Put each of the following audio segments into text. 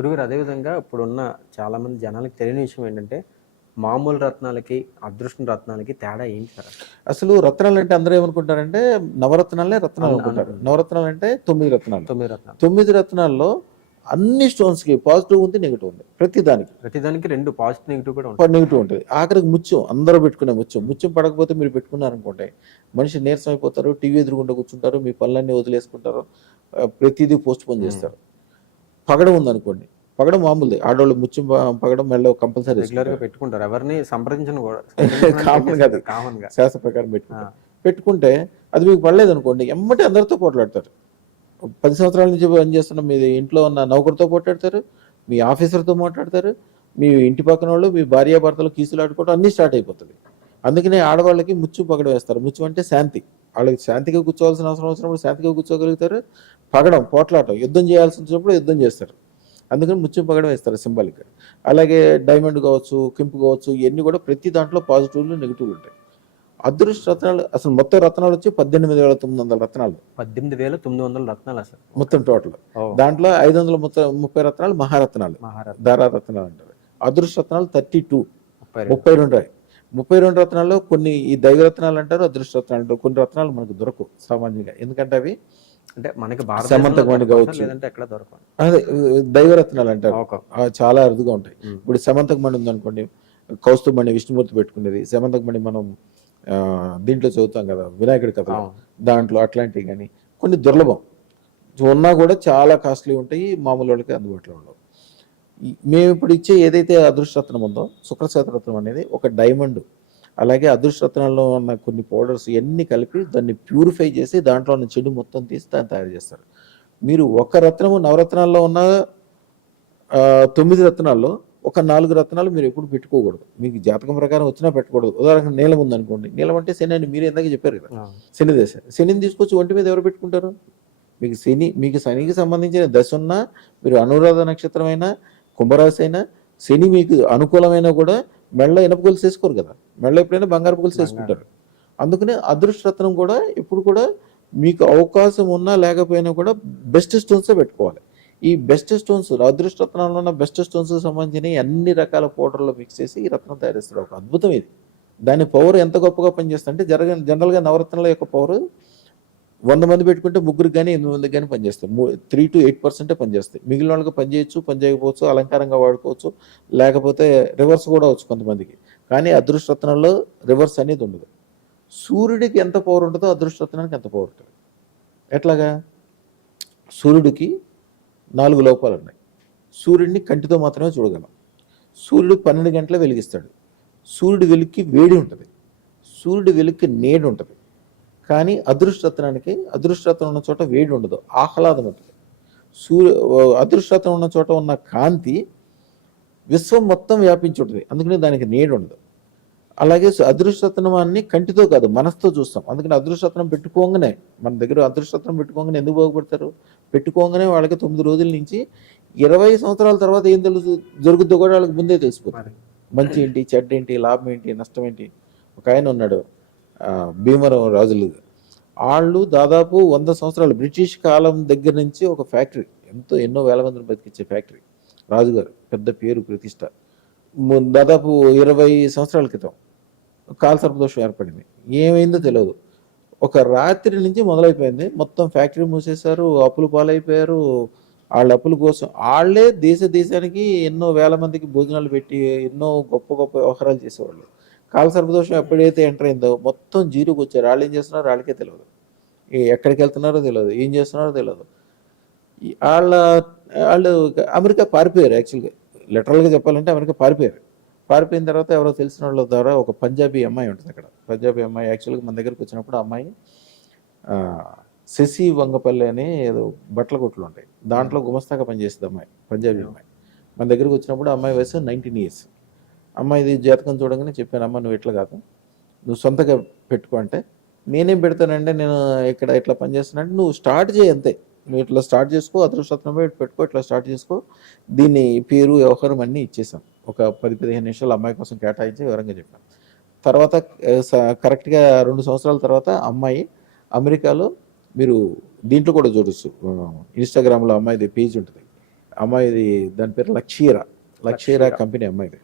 గురుగారు అదేవిధంగా ఇప్పుడున్న చాలామంది జనాలకు తెలియని విషయం ఏంటంటే మామూలు రత్నాలకి అదృష్టం రత్నాలకి తేడా ఏంటి సార్ అసలు? రత్నాలు అంటే అందరూ ఏమనుకుంటారంటే నవరత్నాలే రత్నాలు అనుకుంటారు. నవరత్నాలు అంటే తొమ్మిది రత్నాలు. తొమ్మిది రత్నాలు. తొమ్మిది రత్నాల్లో అన్ని స్టోన్స్కి పాజిటివ్ ఉంది నెగిటివ్ ఉంది. ప్రతి దానికి. ప్రతిదానికి రెండు పాజిటివ్ నెగిటివ్ కూడా నెగిటివ్ ఉంటుంది. ఆఖరికి ముత్యం అందరూ పెట్టుకునే ముత్యం. ముత్యం పడకపోతే మీరు పెట్టుకున్నారనుకోండి మనిషి నీరసం అయిపోతారు టీవీ ఎదురుగుండా కూర్చుంటారు మీ పనులన్నీ వదిలేసుకుంటారు ప్రతిదీ పోస్ట్ పోన్ చేస్తారు. పగడం ఉందనుకోండి. పగడం మామూలుది ఆడవాళ్ళు ప- పగడం మెల్ల కంపల్సరీ పెట్టుకుంటారు. ఎవరిని సంప్రదించిన కూడా. కామన్ కాదు. కామన్గా శాస్త్ర ప్రకారం పెట్టుకుంటారు. పెట్టుకుంటే అది మీకు పడలేదు అనుకోండి ఎమ్మటి అందరితో పోట్లాడతారు. పది సంవత్సరాల నుంచి పని చేస్తున్న మీ ఇంట్లో ఉన్న నౌకరితో పోట్లాడతారు మీ ఆఫీసర్తో మాట్లాడతారు మీ ఇంటి పక్కన వాళ్ళు మీ భార్యాభర్తలు కీసులు ఆడుకోవడం అన్నీ స్టార్ట్ అయిపోతుంది. అందుకనే ఆడవాళ్ళకి ముచ్చు పగడం వేస్తారు. ముచ్చు అంటే శాంతి. వాళ్ళకి శాంతిగా కూర్చోవాల్సిన అవసరం వచ్చినప్పుడు శాంతిగా కూర్చోగలుగుతారు. పగడం పోట్లాటం యుద్ధం చేయాల్సి వచ్చినప్పుడు యుద్ధం చేస్తారు. అందుకని ముత్యం పగడం వేస్తారు సింబాలిక్. అలాగే డైమండ్ కావచ్చు కెంపు కావచ్చు ఇవన్నీ కూడా ప్రతి దాంట్లో పాజిటివ్లు నెగిటివ్లు ఉంటాయి. అదృష్ట రత్నాలు అసలు మొత్తం రత్నాలు వచ్చి పద్దెనిమిది వేల తొమ్మిది వందల రత్నాలు. పద్దెనిమిది వేల తొమ్మిది వందల రత్నాలు అసలు. మొత్తం టోటల్. దాంట్లో ఐదు వందల ముప్పై ముప్పై రత్నాలు మహారత్నాలు. మహారత్న దారా రత్నాలు అంటారు. అదృష్ట రత్నాలు థర్టీ టూ. ముప్పై రెండు. ముప్పై రెండు రత్నాల్లో కొన్ని ఈ దైవ రత్నాలు అంటారు అదృష్ట రత్నాలు అంటారు. కొన్ని రత్నాలు మనకు దొరకవు సామాన్యంగా. ఎందుకంటే అవి అంటే మనకి సమంతకమణి కావచ్చు. అదే దైవ రత్నాలు అంటారు. చాలా అరుదుగా ఉంటాయి. ఇప్పుడు సమంతక మణి ఉందనుకోండి కౌస్తుభమణి విష్ణుమూర్తి పెట్టుకునేది సమంతక మణి మనం ఆ, దీంట్లో చదువుతాం కదా వినాయకుడి కథ. దాంట్లో అట్లాంటివి కానీ కొన్ని దుర్లభం. ఉన్నా కూడా చాలా కాస్ట్లీ ఉంటాయి మామూలు వాళ్ళకి అందుబాటులో ఉండవు. మేము ఇప్పుడు ఇచ్చే ఏదైతే అదృష్టరత్నం ఉందో శుక్రశాతరత్నం అనేది ఒక డైమండ్. అలాగే అదృష్టరత్నాల్లో ఉన్న కొన్ని పౌడర్స్ ఇవన్నీ కలిపి దాన్ని ప్యూరిఫై చేసి దాంట్లో ఉన్న చెడు మొత్తం తీసి దాన్ని తయారు చేస్తారు. మీరు ఒక రత్నము నవరత్నాల్లో ఉన్న తొమ్మిది రత్నాల్లో ఒక నాలుగు రత్నాలు మీరు ఎప్పుడు పెట్టుకోకూడదు. మీకు జాతకం ప్రకారం వచ్చినా పెట్టకూడదు. ఉదాహరణకు నీలం ఉందనుకోండి. నీలం అంటే శని అని మీరు ఇందాక చెప్పారు కదా. శని దశ. శనిని తీసుకొచ్చి ఒంటి మీద ఎవరు పెట్టుకుంటారు? మీకు శని మీకు శనికి సంబంధించిన దశ ఉన్నా మీరు అనురాధ నక్షత్రం అయినా కుంభరాశి అయినా శని మీకు అనుకూలమైన కూడా మెళ్ళ ఇనప గొలుసు వేసుకోరు కదా. మెళ్ళ ఎప్పుడైనా బంగారు గొలుసు వేసుకుంటారు. అందుకనే అదృష్టరత్నం కూడా ఇప్పుడు కూడా మీకు అవకాశం ఉన్నా లేకపోయినా కూడా బెస్ట్ స్టోన్సే పెట్టుకోవాలి. ఈ బెస్ట్ స్టోన్స్ అదృష్టరత్నంలో ఉన్న బెస్ట్ స్టోన్స్ సంబంధించిన అన్ని రకాల పౌడర్లో మిక్స్ చేసి ఈ రత్నం తయారు చేస్తారు. ఒక అద్భుతం ఇది. దాని పవర్ ఎంత గొప్పగా పనిచేస్తుందంటే జరగ జనరల్గా నవరత్నాల యొక్క పవర్ వంద మంది పెట్టుకుంటే ముగ్గురికి కానీ ఎనిమిది మందికి కానీ పనిచేస్తాయి. త్రీ టు ఎయిట్ పర్సెంటే పనిచేస్తాయి. మిగిలిన వాళ్ళకి పనిచేయచ్చు పని చేయకపోవచ్చు అలంకారంగా వాడుకోవచ్చు లేకపోతే రివర్స్ కూడా వచ్చు కొంతమందికి. కానీ అదృష్టరత్నంలో రివర్స్ అనేది ఉండదు. సూర్యుడికి ఎంత పవర్ ఉంటుందో అదృష్టరత్నానికి ఎంత పవర్ ఉంటుంది. ఎట్లాగా? సూర్యుడికి నాలుగు లోపాలు ఉన్నాయి. సూర్యుడిని కంటితో మాత్రమే చూడగలం. సూర్యుడు పన్నెండు గంటల వెలిగిస్తాడు. సూర్యుడి వెలుక్కి వేడి ఉంటుంది. సూర్యుడి వెలుక్కి నీడ ఉంటుంది. కానీ అదృష్టరత్నానికి అదృష్టరత్నం ఉన్న చోట వేడి ఉండదు ఆహ్లాదం ఉంటుంది. సూర్య అదృష్టరత్నం ఉన్న చోట ఉన్న కాంతి విశ్వం మొత్తం వ్యాపించి ఉంటుంది. అందుకని దానికి నీడ ఉండదు. అలాగే అదృష్టరత్నాన్ని కంటితో కాదు మనసుతో చూస్తాం. అందుకని అదృష్టరత్నం పెట్టుకోగానే మన దగ్గర అదృష్టరత్నం పెట్టుకోగానే ఎందుకు బాగుపడతారు? పెట్టుకోగానే వాళ్ళకి తొమ్మిది రోజుల నుంచి ఇరవై సంవత్సరాల తర్వాత ఏం తెలుసు జరుగుద్దో కూడా వాళ్ళకి ముందే తెలిసిపోతుంది. మంచి ఏంటి చెడ్డ ఏంటి లాభం ఏంటి నష్టం ఏంటి? ఒక ఆయన ఉన్నాడు భీమవరం రాజులు. వాళ్ళు దాదాపు వంద సంవత్సరాలు బ్రిటిష్ కాలం దగ్గర నుంచి ఒక ఫ్యాక్టరీ ఎంతో ఎన్నో వేల మందిని బతికించే ఫ్యాక్టరీ. రాజుగారు పెద్ద పేరు ప్రతిష్ట. దాదాపు ఇరవై సంవత్సరాల క్రితం కాల సర్పదోషం ఏర్పడింది. ఏమైందో తెలియదు ఒక రాత్రి నుంచి మొదలైపోయింది. మొత్తం ఫ్యాక్టరీ మూసేశారు అప్పులు పాలైపోయారు. వాళ్ళ అప్పుల కోసం వాళ్ళే దేశ దేశానికి ఎన్నో వేల మందికి భోజనాలు పెట్టి ఎన్నో గొప్ప గొప్ప వ్యవహారాలు చేసేవాళ్ళు. కాల సర్పదోషం ఎప్పుడైతే ఎంటర్ అయిందో మొత్తం జీరుకు వచ్చారు వాళ్ళు ఏం చేస్తున్నారో వాళ్ళకే తెలియదు ఎక్కడికి వెళ్తున్నారో తెలియదు ఏం చేస్తున్నారో తెలియదు వాళ్ళ వాళ్ళు అమెరికా పారిపోయారు యాక్చువల్గా లిటరల్గా చెప్పాలంటే అమెరికా పారిపోయారు. పారిపోయిన తర్వాత ఎవరో తెలిసిన వాళ్ళ ద్వారా ఒక పంజాబీ అమ్మాయి ఉంటుంది అక్కడ. పంజాబీ అమ్మాయి యాక్చువల్గా మన దగ్గరికి వచ్చినప్పుడు అమ్మాయి శశి వంగపల్లి అని ఏదో బట్టల కొట్లు ఉంటాయి. దాంట్లో గుమస్తాగా పనిచేస్తుంది అమ్మాయి పంజాబీ అమ్మాయి. మన దగ్గరికి వచ్చినప్పుడు అమ్మాయి వయసు నైన్టీన్ ఇయర్స్ అమ్మాయిది జాతకం చూడగానే చెప్పాను అమ్మ నువ్వు ఇట్లా కాదు నువ్వు సొంతగా పెట్టుకో అంటే నేనేం పెడతానంటే నేను ఇక్కడ ఇట్లా పనిచేస్తున్నా అంటే నువ్వు స్టార్ట్ చేయి అంతే. నువ్వు ఇట్లా స్టార్ట్ చేసుకో అదృష్టం పెట్టుకో ఇట్లా స్టార్ట్ చేసుకో. దీన్ని పేరు వ్యవహారం అన్నీ ఇచ్చేసాం ఒక పది పదిహేను నిమిషాలు అమ్మాయి కోసం కేటాయించి వివరంగా చెప్పాను తర్వాత కరెక్ట్గా రెండు సంవత్సరాల తర్వాత అమ్మాయి అమెరికాలో మీరు దీంట్లో కూడా చూడొచ్చు. ఇన్స్టాగ్రామ్లో అమ్మాయిది పేజ్ ఉంటుంది. అమ్మాయిది దాని పేరు లక్షీరా. లక్షీరా కంపెనీ అమ్మాయిది.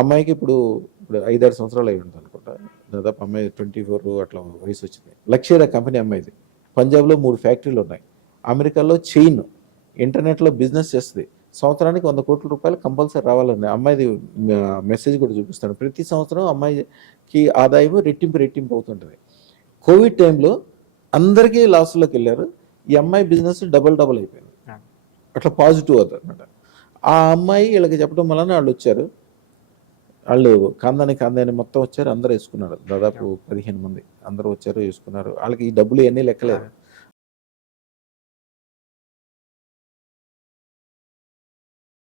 అమ్మాయికి ఇప్పుడు ఇప్పుడు ఐదారు సంవత్సరాలు అయి ఉంటుంది అనుకుంటా. దాదాపు అమ్మాయి ట్వంటీ ఫోర్ అట్లా వయసు వచ్చింది లక్షీరా కంపెనీ అమ్మాయిది. పంజాబ్లో మూడు ఫ్యాక్టరీలు ఉన్నాయి అమెరికాలో చైన్. ఇంటర్నెట్లో బిజినెస్ చేస్తుంది. సంవత్సరానికి వంద కోట్ల రూపాయలు కంపల్సరీ రావాలని అమ్మాయిది మెసేజ్ కూడా చూపిస్తాను. ప్రతి సంవత్సరం అమ్మాయికి ఆదాయం రెట్టింపు రెట్టింపు అవుతుంటుంది. కోవిడ్ టైంలో అందరికీ లాస్లోకి వెళ్ళారు. ఈ అమ్మాయి బిజినెస్ డబల్ డబల్ అయిపోయింది. అట్లా పాజిటివ్ అవుతుంది అనమాట ఆ అమ్మాయి వీళ్ళకి చెప్పడం వలన వాళ్ళు వచ్చారు వాళ్ళు కాందాని కాందాని మొత్తం వచ్చారు అందరూ వేసుకున్నారు. దాదాపు పదిహేను మంది అందరూ వచ్చారు వేసుకున్నారు. వాళ్ళకి ఈ డబ్బులు ఎన్ని లెక్కలేదు.